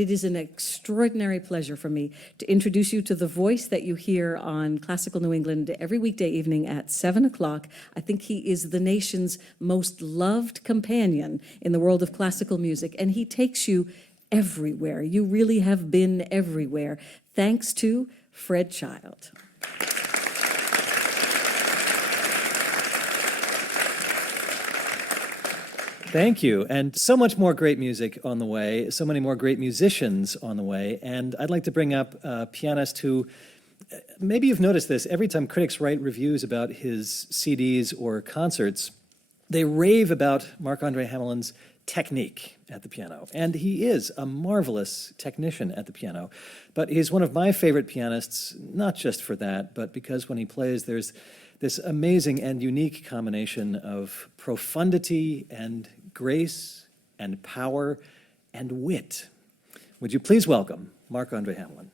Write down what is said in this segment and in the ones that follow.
It is an extraordinary pleasure for me to introduce you to the voice that you hear on Classical New England every weekday evening at 7 o'clock. I think he is the nation's most loved companion in the world of classical music, and he takes you everywhere. You really have been everywhere, thanks to Fred Child. Thank you. And so much more great music on the way, so many more great musicians on the way. And I'd like to bring up a pianist who, maybe you've noticed this, every time critics write reviews about his CDs or concerts, they rave about Marc-André Hamelin's technique at the piano. And he is a marvelous technician at the piano. But he's one of my favorite pianists, not just for that, but because when he plays, there's this amazing and unique combination of profundity and grace and power and wit. Would you please welcome Marc-André Hamelin.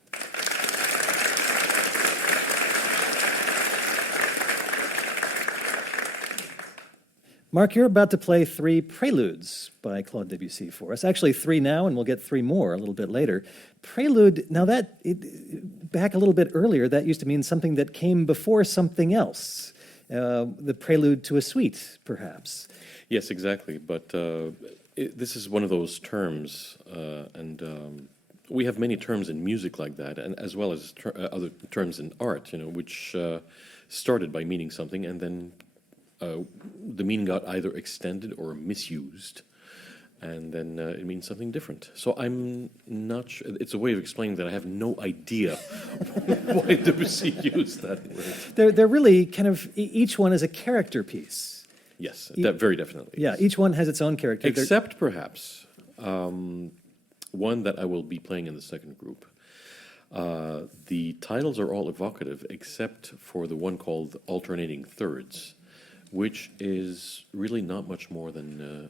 Marc, you're about to play 3 Preludes by Claude Debussy for us. Actually 3 now, and we'll get 3 more a little bit later. Prelude, now back a little bit earlier, that used to mean something that came before something else. The prelude to a suite, perhaps. Yes, exactly. But this is one of those terms, and we have many terms in music like that, and as well as other terms in art, which started by meaning something, and then the meaning got either extended or misused, and then it means something different. So I'm not sure. It's a way of explaining that I have no idea why Debussy used that word. They're really kind of, each one is a character piece. Yes, very definitely. Yeah, yes. Each one has its own character. Except perhaps one that I will be playing in the second group. The titles are all evocative except for the one called Alternating Thirds, which is really not much more than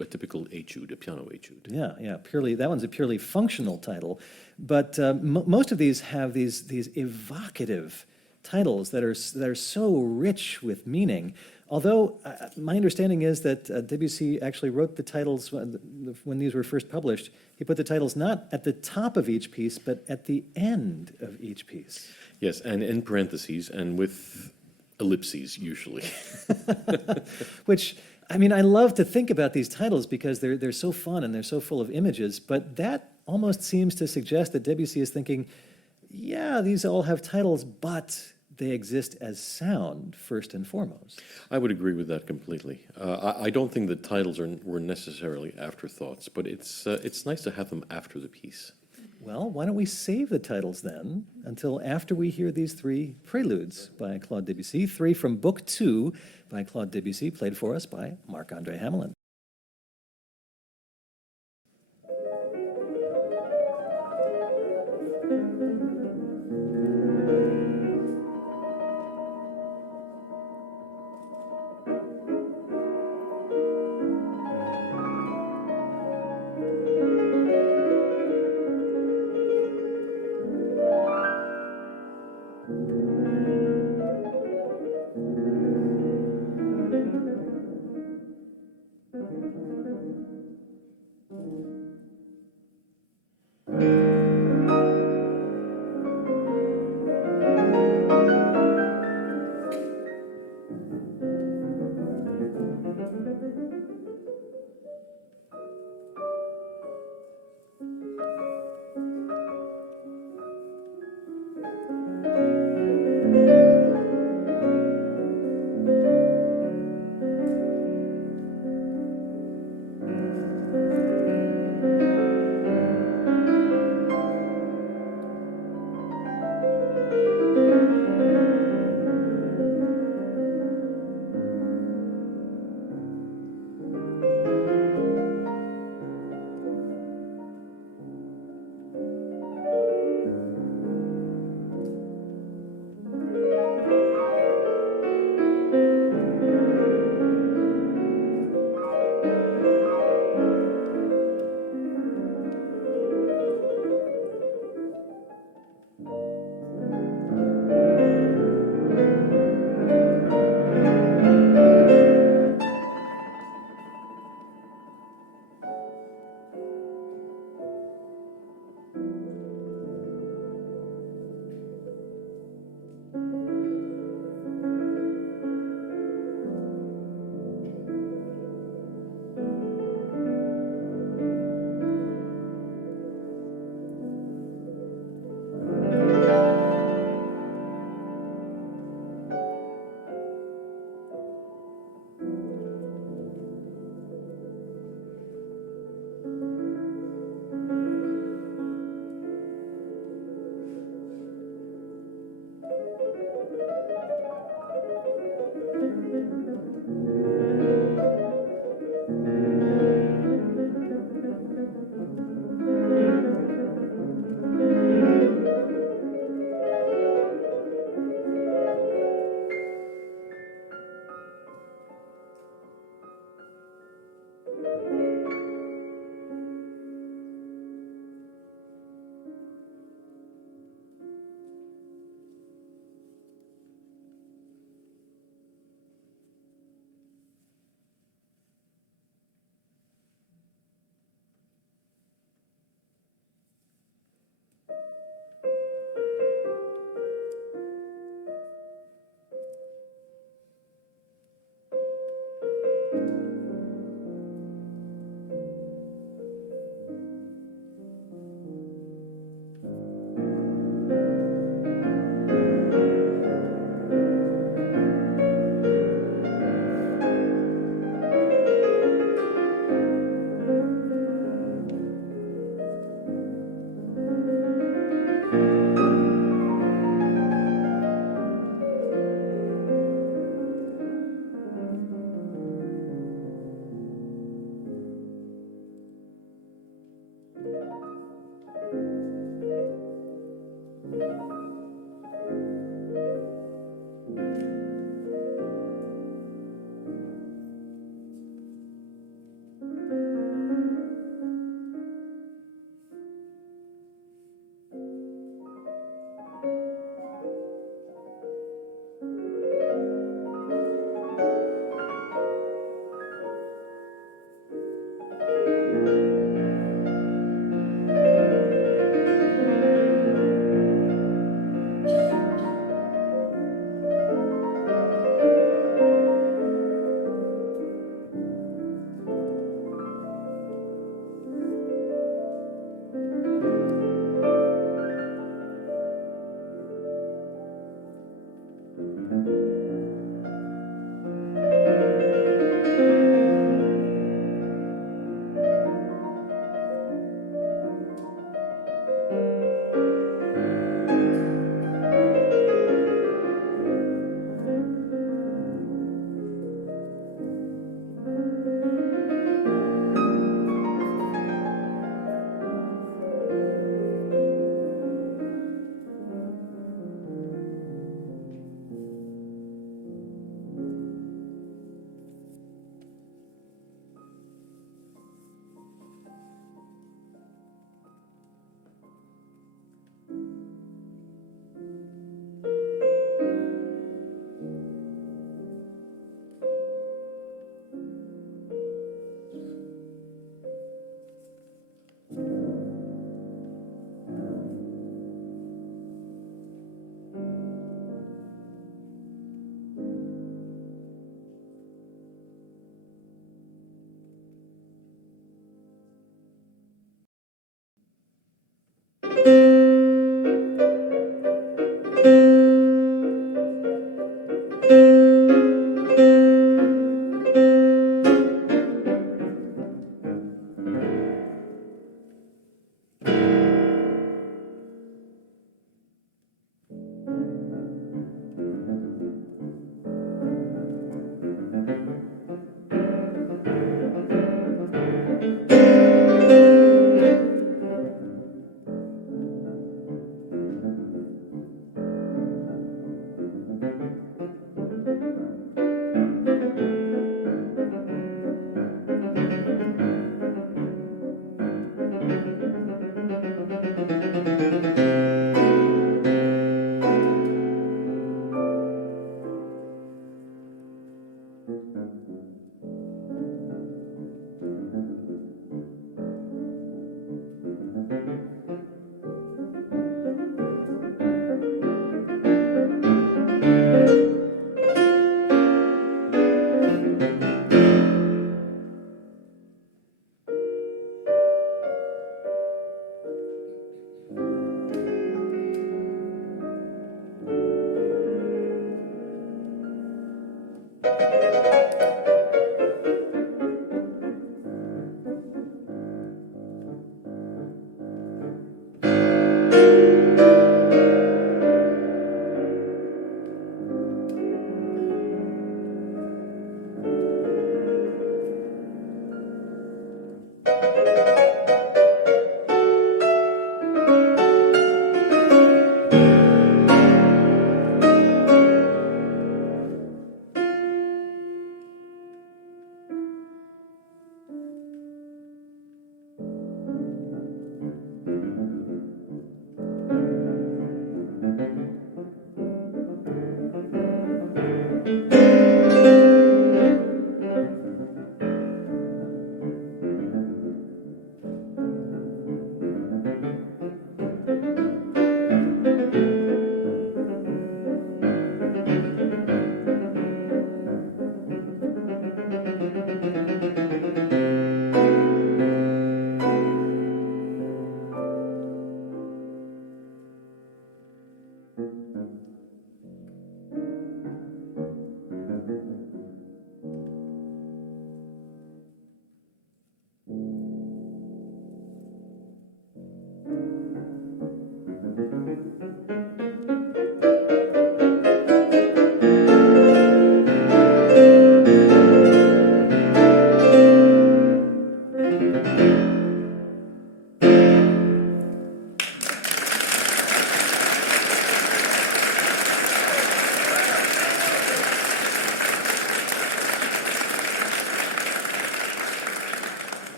a typical etude, a piano etude. Yeah, purely. That one's a purely functional title, but most of these have these evocative titles that are so rich with meaning. Although my understanding is that Debussy actually wrote the titles when these were first published. He put the titles not at the top of each piece, but at the end of each piece. Yes, and in parentheses and with ellipses usually. Which, I mean, I love to think about these titles because they're so fun and they're so full of images, but that almost seems to suggest that Debussy is thinking, yeah, these all have titles, but they exist as sound first and foremost. I would agree with that completely. I don't think the titles were necessarily afterthoughts, but it's nice to have them after the piece. Well, why don't we save the titles then until after we hear these 3 Preludes by Claude Debussy, 3 from Book 2 by Claude Debussy, played for us by Marc-André Hamelin.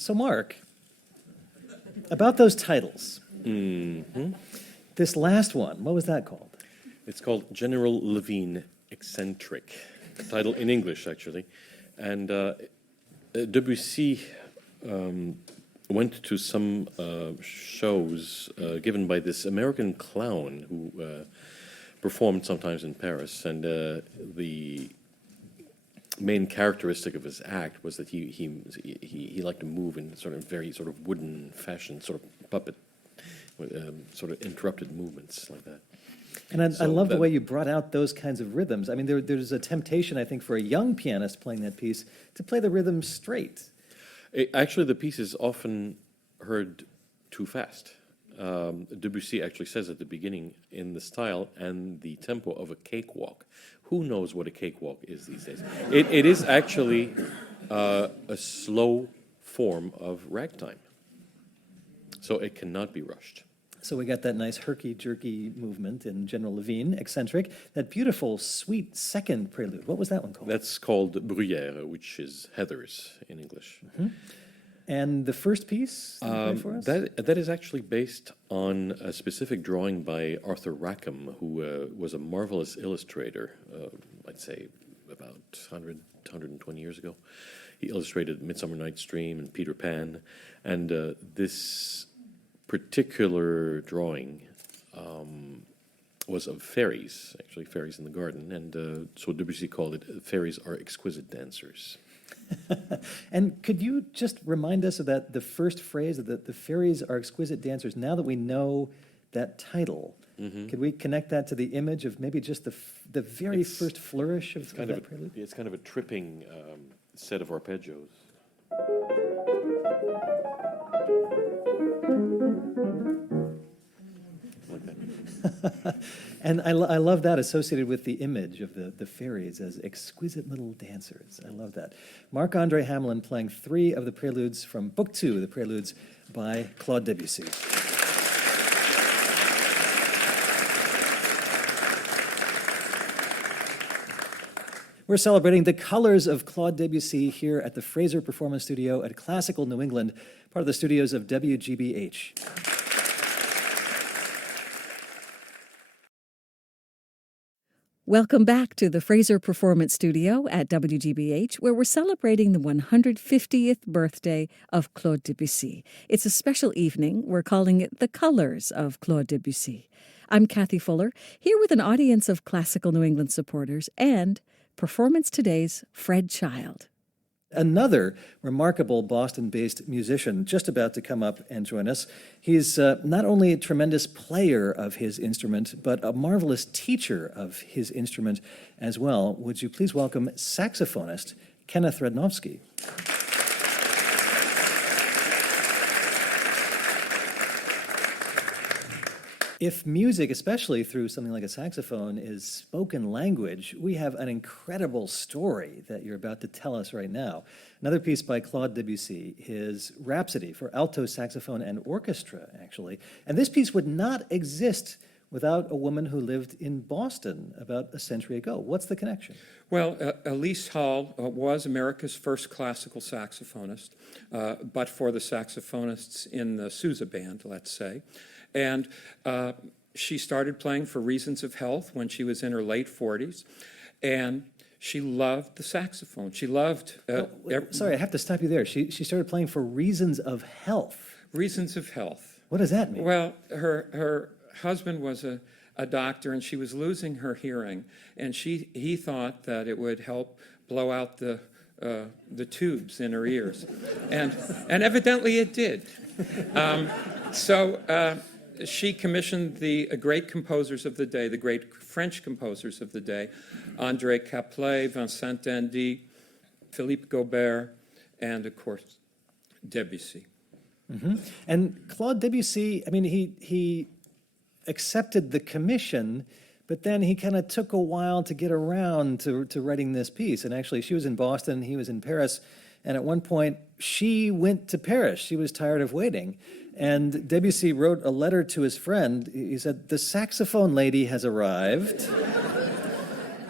So, Mark, about those titles. This last one, what was that called? It's called General Lavine, Excentric. Title in English, actually. And Debussy went to some shows given by this American clown who performed sometimes in Paris. And the main characteristic of his act was that he liked to move in very wooden fashion, sort of puppet, sort of interrupted movements like that. And I love the way you brought out those kinds of rhythms. I mean, there's a temptation, I think, for a young pianist playing that piece to play the rhythm straight. Actually, the piece is often heard too fast. Debussy actually says at the beginning, in the style and the tempo of a cakewalk. Who knows what a cakewalk is these days? It is actually a slow form of ragtime. So it cannot be rushed. So we got that nice herky-jerky movement in General Lavine, Excentric, that beautiful, sweet second prelude. What was that one called? That's called Bruyères, which is heathers in English. And the first piece that you played for us? That is actually based on a specific drawing by Arthur Rackham, who was a marvelous illustrator, I'd say about 120 years ago. He illustrated Midsummer Night's Dream and Peter Pan, and this particular drawing was of fairies, actually fairies in the garden, and so Debussy called it "Fairies are exquisite dancers." And could you just remind us of that, the first phrase, that the fairies are exquisite dancers? Now that we know that title, could we connect that to the image of maybe just the very first flourish of that prelude? It's kind of a tripping set of arpeggios. Like that. And I love that associated with the image of the fairies as exquisite little dancers. I love that. Marc-André Hamelin playing 3 of the preludes from Book 2, the Preludes by Claude Debussy. We're celebrating the colors of Claude Debussy here at the Fraser Performance Studio at Classical New England, part of the studios of WGBH. Welcome back to the Fraser Performance Studio at WGBH, where we're celebrating the 150th birthday of Claude Debussy. It's a special evening. We're calling it The Colors of Claude Debussy. I'm Kathy Fuller, here with an audience of Classical New England supporters and Performance Today's Fred Child. Another remarkable Boston-based musician just about to come up and join us. He's not only a tremendous player of his instrument, but a marvelous teacher of his instrument as well. Would you please welcome saxophonist Kenneth Radnofsky? If music, especially through something like a saxophone, is spoken language, we have an incredible story that you're about to tell us right now. Another piece by Claude Debussy, his Rhapsody for alto saxophone and orchestra, actually. And this piece would not exist without a woman who lived in Boston about a century ago. What's the connection? Well, Elise Hall was America's first classical saxophonist, but for the saxophonists in the Sousa band, let's say. And she started playing for reasons of health when she was in her late 40s. And she loved the saxophone. She loved... Sorry, I have to stop you there. She started playing for reasons of health. Reasons of health. What does that mean? Well, her husband was a doctor, and she was losing her hearing. And he thought that it would help blow out the tubes in her ears. And evidently it did. She commissioned the great composers of the day, the great French composers of the day, André Caplet, Vincent Dandy, Philippe Gaubert, and, of course, Debussy. Mm-hmm. And Claude Debussy, I mean, he accepted the commission, but then he kind of took a while to get around to writing this piece. And actually, she was in Boston, he was in Paris, and at one point, she went to Paris. She was tired of waiting. And Debussy wrote a letter to his friend. He said, "The saxophone lady has arrived.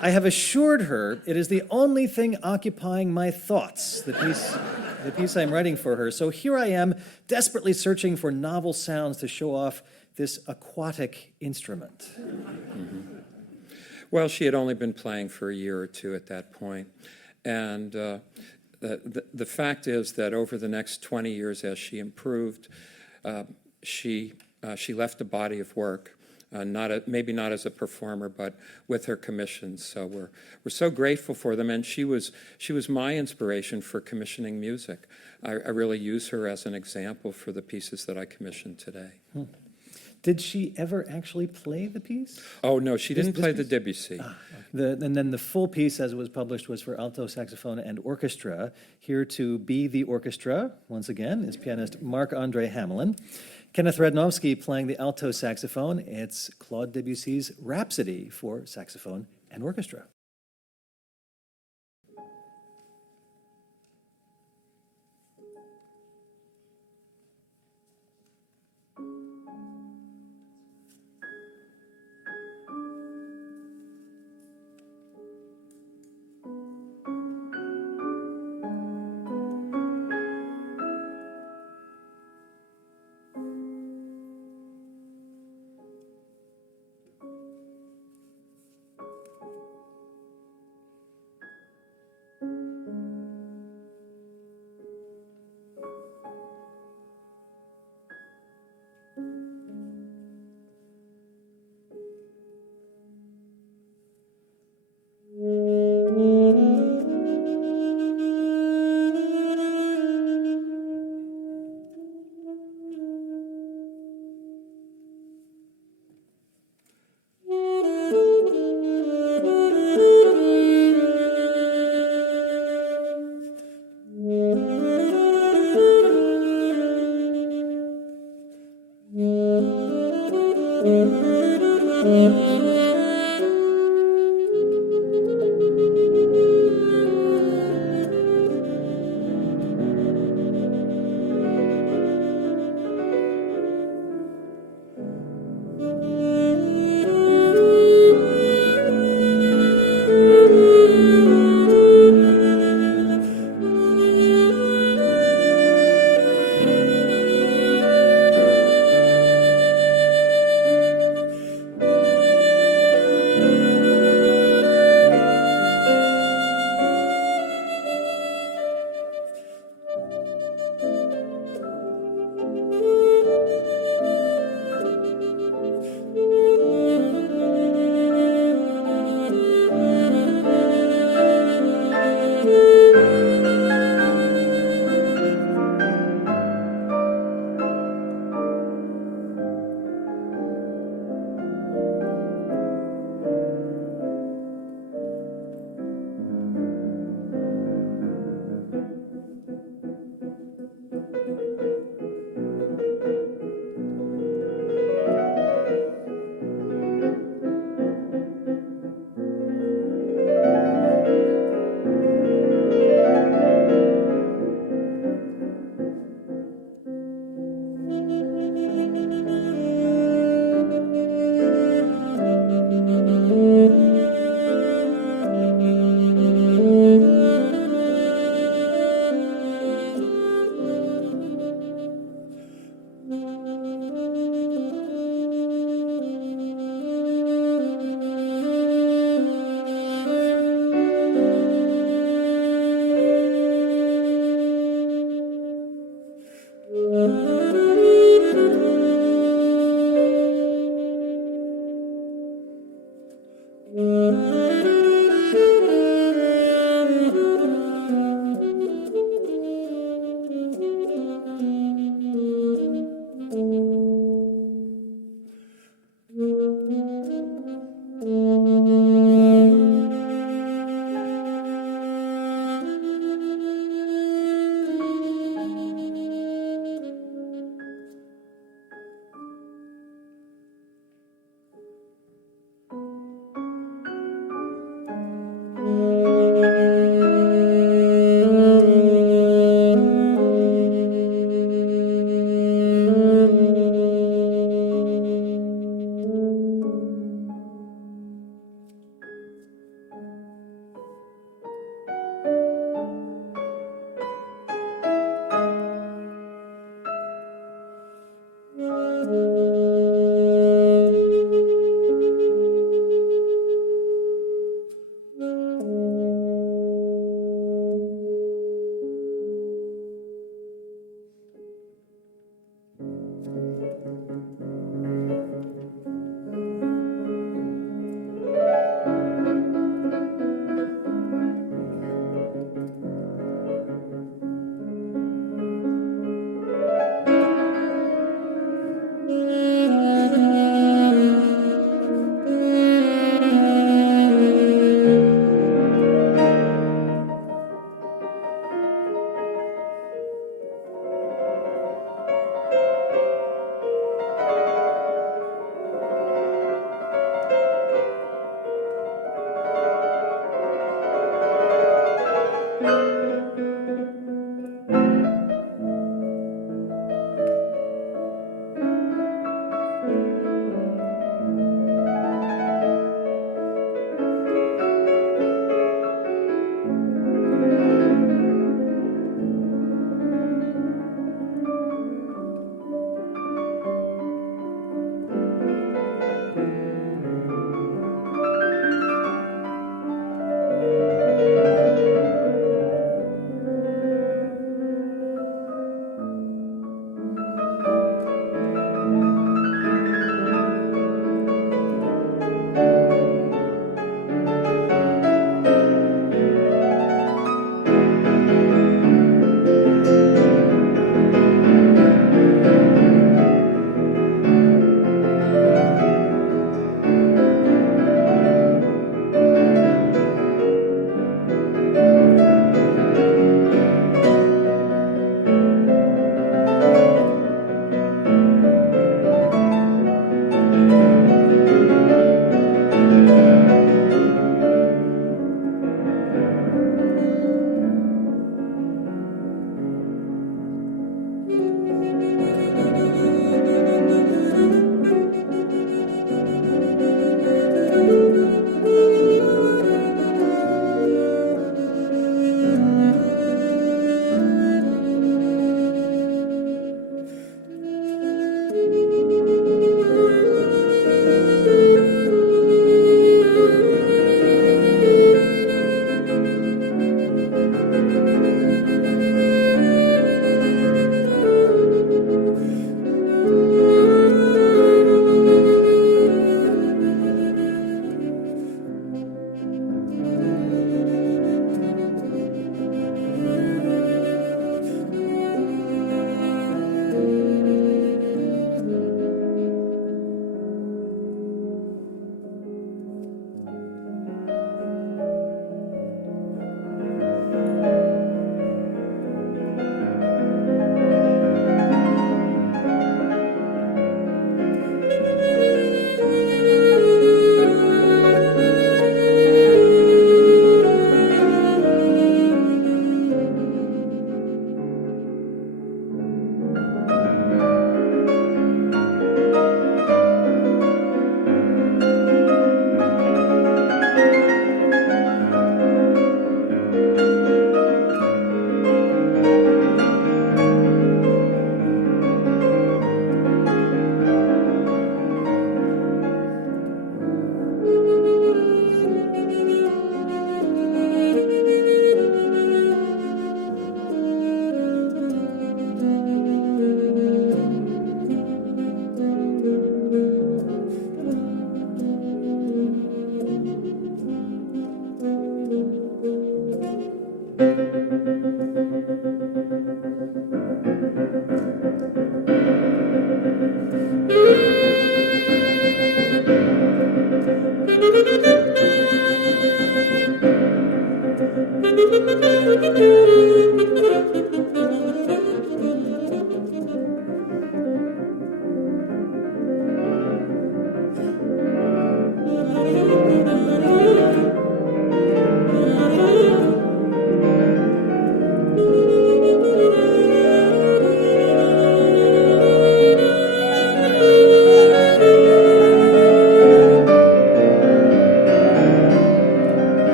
I have assured her it is the only thing occupying my thoughts." The piece the piece I'm writing for her. So here I am, desperately searching for novel sounds to show off this aquatic instrument. Well, she had only been playing for a year or two at that point. And the fact is that over the next 20 years, as she improved, she left a body of work, maybe not as a performer, but with her commissions. So we're so grateful for them. And she was my inspiration for commissioning music. I really use her as an example for the pieces that I commission today. Did she ever actually play the piece? Oh, no, she didn't play the piece? Debussy. And then the full piece, as it was published, was for alto saxophone and orchestra. Here to be the orchestra, once again, is pianist Marc-André Hamelin. Kenneth Radnofsky playing the alto saxophone. It's Claude Debussy's Rhapsody for saxophone and orchestra.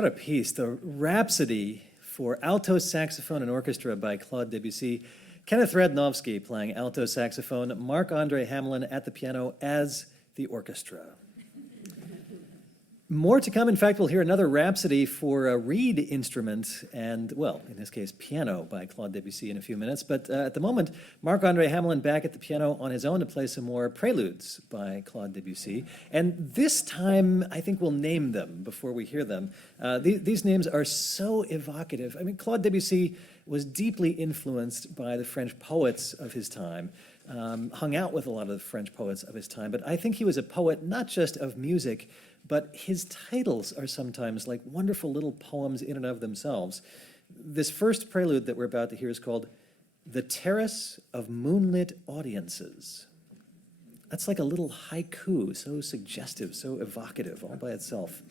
What a piece. The Rhapsody for alto saxophone and orchestra by Claude Debussy. Kenneth Radnofsky playing alto saxophone, Marc-André Hamelin at the piano as the orchestra. More to come. In fact, we'll hear another Rhapsody for a reed instrument and, well, in this case, piano by Claude Debussy in a few minutes. But at the moment, Marc-André Hamelin back at the piano on his own to play some more Preludes by Claude Debussy. And this time, I think we'll name them before we hear them. These names are so evocative. I mean, Claude Debussy was deeply influenced by the French poets of his time, hung out with a lot of the French poets of his time. But I think he was a poet not just of music, but his titles are sometimes like wonderful little poems in and of themselves. This first prelude that we're about to hear is called The Terrace of Moonlit Audiences. That's like a little haiku, so suggestive, so evocative all by itself.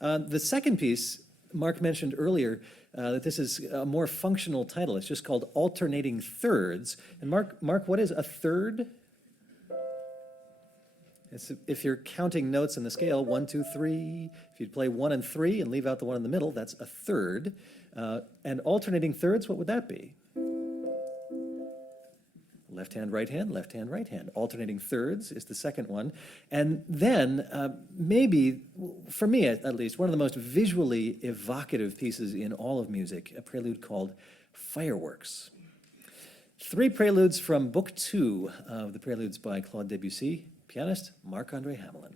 The second piece, Mark mentioned earlier that this is a more functional title. It's just called Alternating Thirds. And Mark, what is a third? It's if you're counting notes in the scale, 1, 2, 3. If you play 1 and 3 and leave out the one in the middle, that's a third. And alternating thirds, what would that be? Left hand, right hand, left hand, right hand. Alternating thirds is the second one. And then maybe, for me at least, one of the most visually evocative pieces in all of music, a prelude called Fireworks. 3 preludes from Book 2 of the Preludes by Claude Debussy. Pianist Marc-André Hamelin.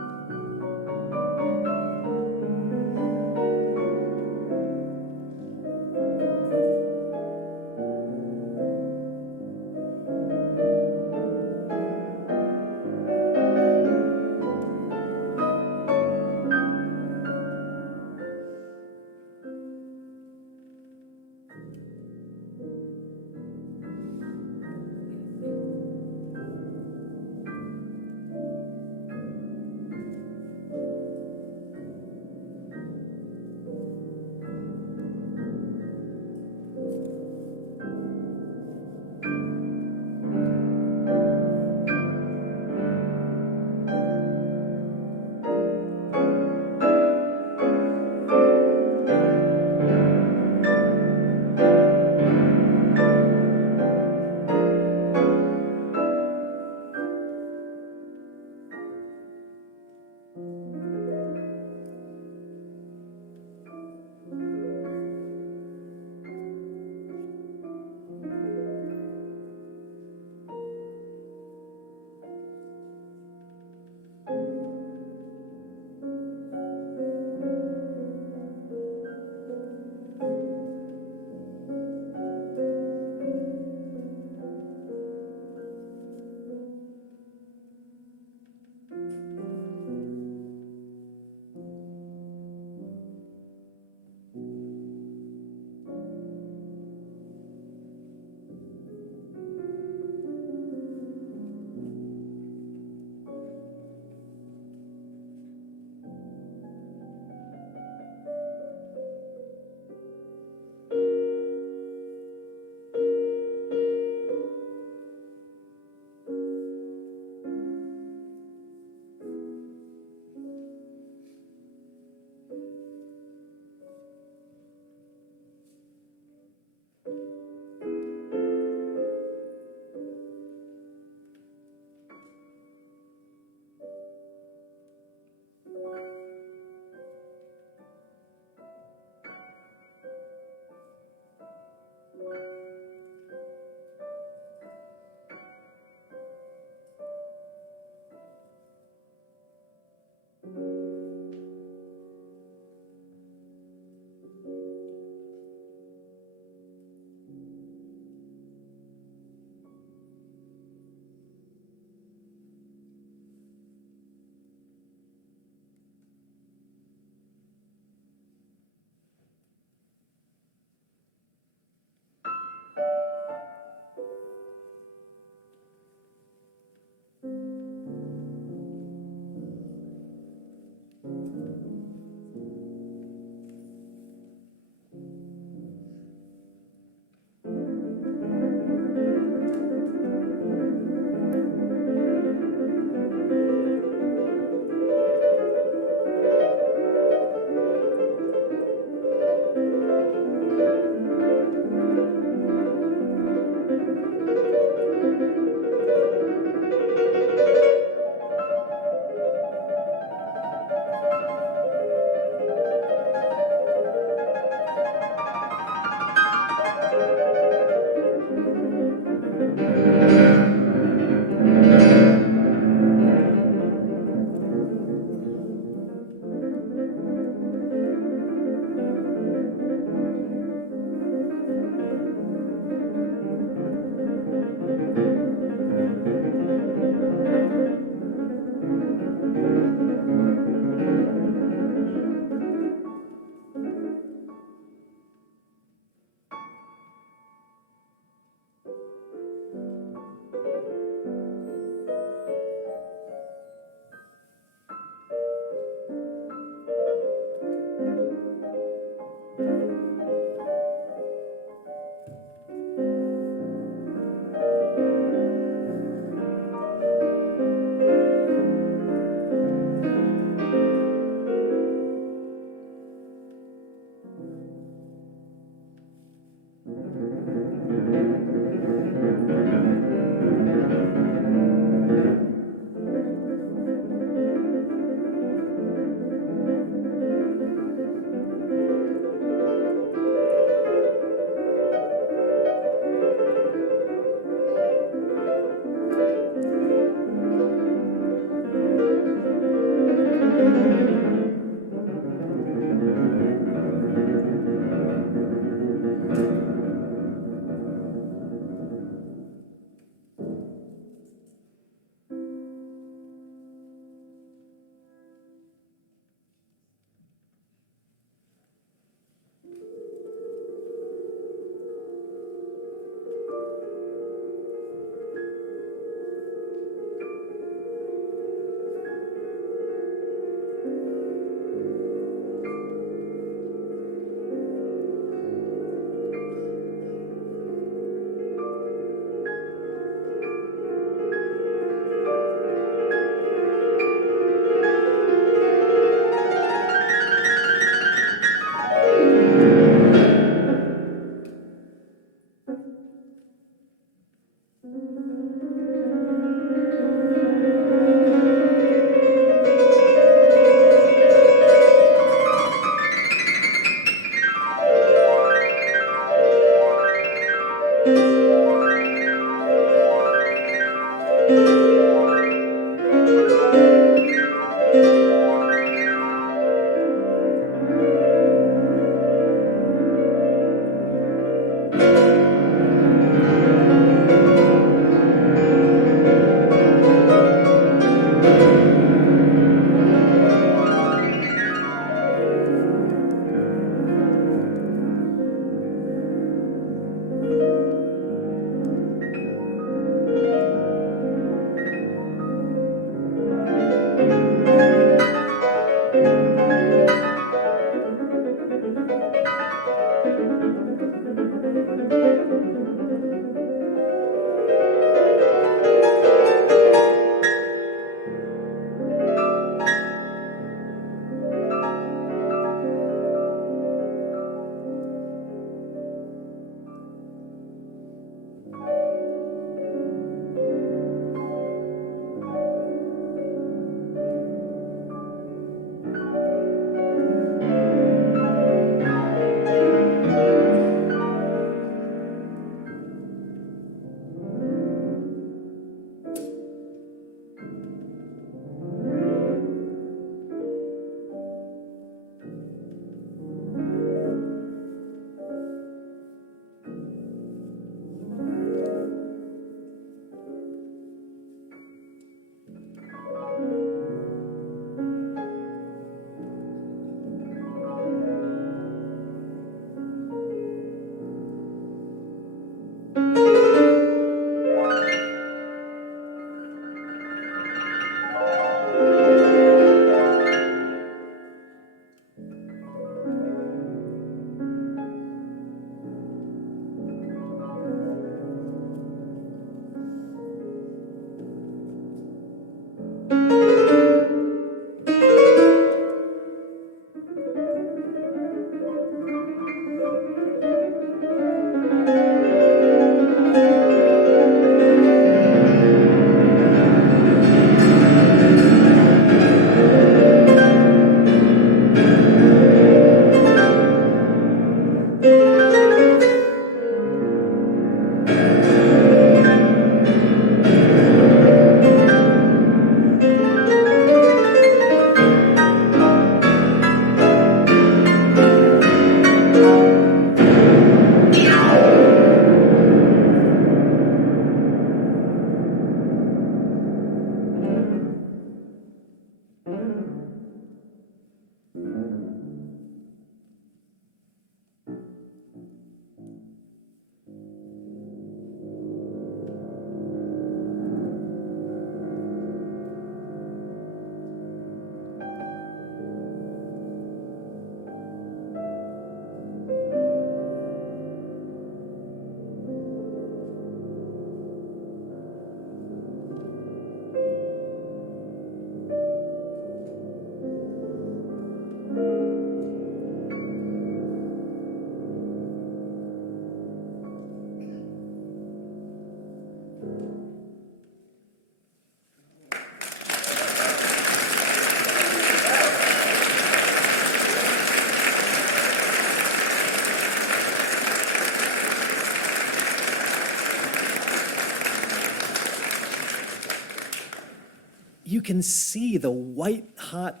You can see the white-hot,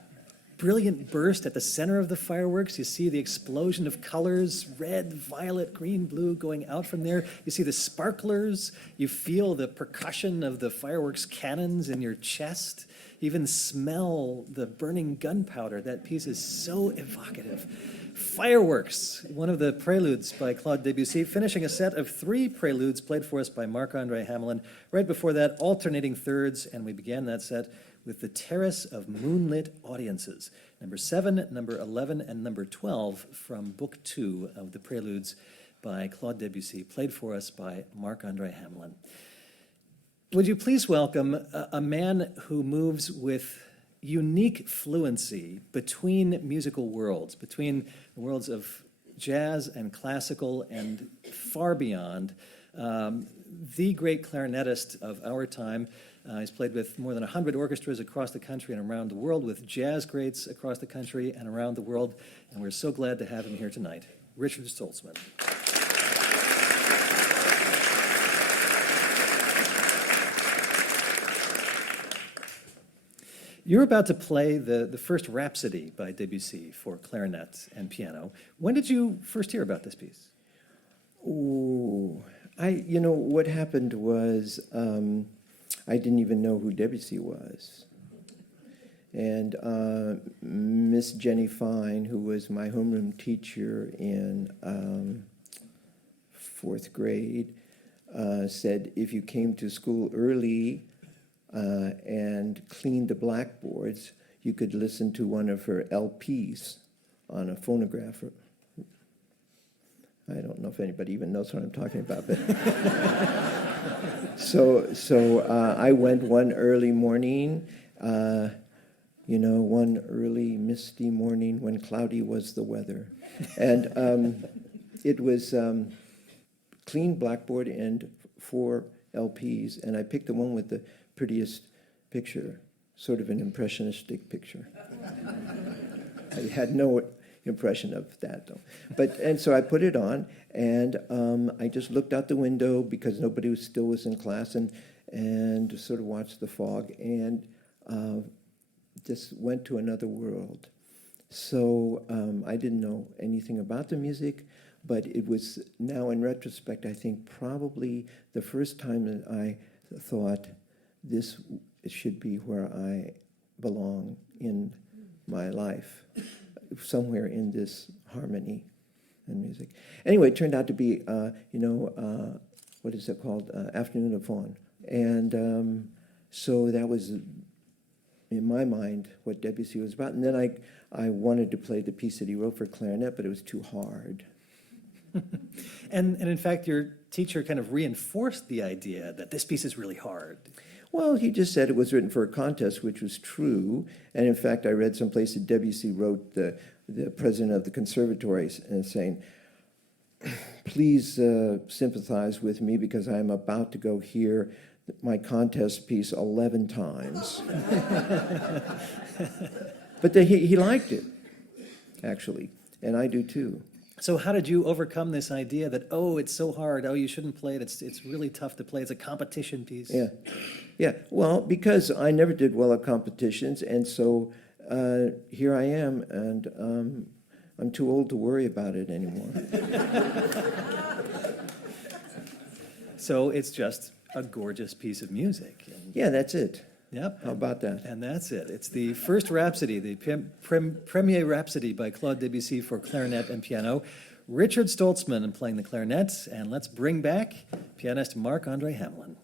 brilliant burst at the center of the fireworks. You see the explosion of colors, red, violet, green, blue, going out from there. You see the sparklers. You feel the percussion of the fireworks cannons in your chest. You even smell the burning gunpowder. That piece is so evocative. Fireworks, one of the Preludes by Claude Debussy, finishing a set of 3 Preludes played for us by Marc-André Hamelin. Right before that, alternating thirds, and we began that set with the Terrace of Moonlit Audiences, number 7, number 11, and number 12 from Book 2 of the Preludes by Claude Debussy, played for us by Marc-André Hamelin. Would you please welcome a man who moves with unique fluency between musical worlds, between the worlds of jazz and classical and far beyond. the great clarinetist of our time. He's played with more than 100 orchestras across the country and around the world, with jazz greats across the country and around the world, and we're so glad to have him here tonight. Richard Stoltzman. You're about to play the first Rhapsody by Debussy for clarinet and piano. When did you first hear about this piece? Oh, what happened was I didn't even know who Debussy was. And Miss Jenny Fine, who was my homeroom teacher in fourth grade, said if you came to school early and cleaned the blackboards, you could listen to one of her LPs on a phonograph. I don't know if anybody even knows what I'm talking about, but so I went one early morning, one early misty morning when cloudy was the weather, and it was clean blackboard and 4 LPs, and I picked the one with the prettiest picture, sort of an impressionistic picture. I had no impression of that though, and so I put it on, and I just looked out the window because nobody was in class, and sort of watched the fog, and just went to another world. So I didn't know anything about the music, but it was now in retrospect, I think probably the first time that I thought this should be where I belong in my life, somewhere in this harmony and music. Anyway, it turned out to be, what is it called? Afternoon of Fawn. And so that was, in my mind, what Debussy was about. And then I wanted to play the piece that he wrote for clarinet, but it was too hard. And in fact, your teacher kind of reinforced the idea that this piece is really hard. Well, he just said it was written for a contest, which was true. And in fact, I read someplace that Debussy wrote the president of the conservatory and saying, please sympathize with me because I am about to go hear my contest piece 11 times. But he liked it, actually, and I do too. So how did you overcome this idea that, it's so hard, you shouldn't play it, it's really tough to play, it's a competition piece? Yeah. Well, because I never did well at competitions, and so here I am, and I'm too old to worry about it anymore. So it's just a gorgeous piece of music. Yeah, that's it. Yep. How about that? And that's it. It's the first Rhapsody, the Premier Rhapsody by Claude Debussy for clarinet and piano. Richard Stoltzman playing the clarinet, and let's bring back pianist Marc-André Hamelin.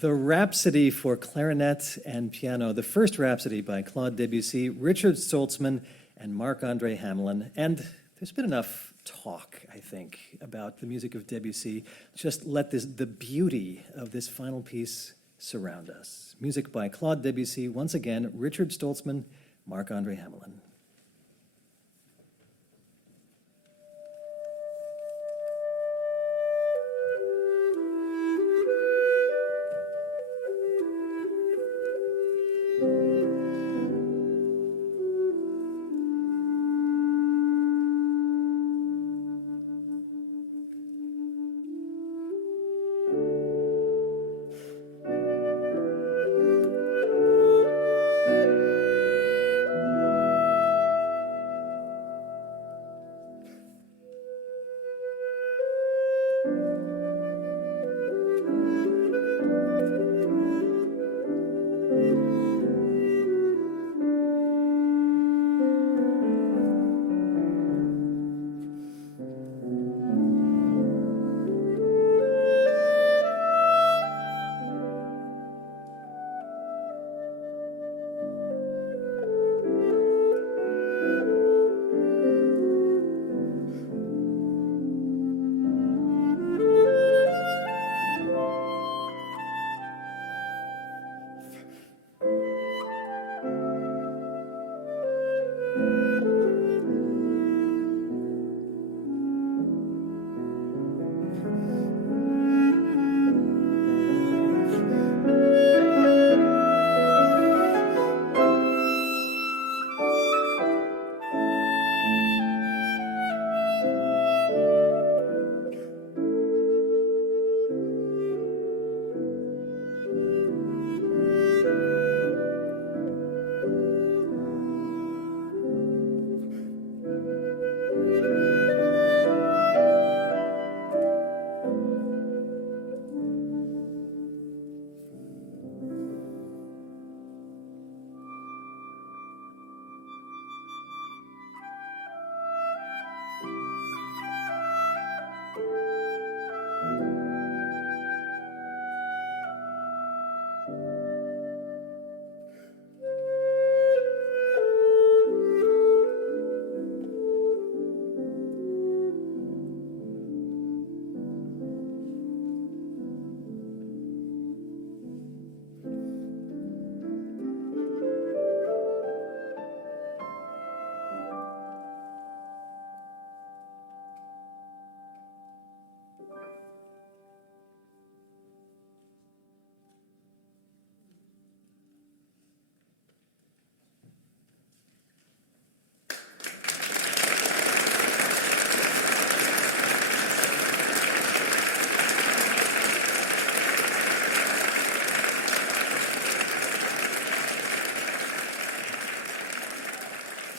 the Rhapsody for clarinet and piano, the first Rhapsody by Claude Debussy, Richard Stoltzman, and Marc-André Hamelin. And there's been enough talk, I think, about the music of Debussy. Just let the beauty of this final piece surround us. Music by Claude Debussy, once again, Richard Stoltzman, Marc-André Hamelin.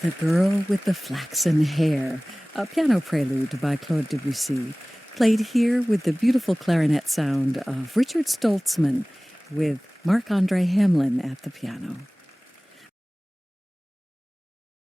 The Girl with the Flaxen Hair, a piano prelude by Claude Debussy, played here with the beautiful clarinet sound of Richard Stoltzman with Marc-André Hamelin at the piano.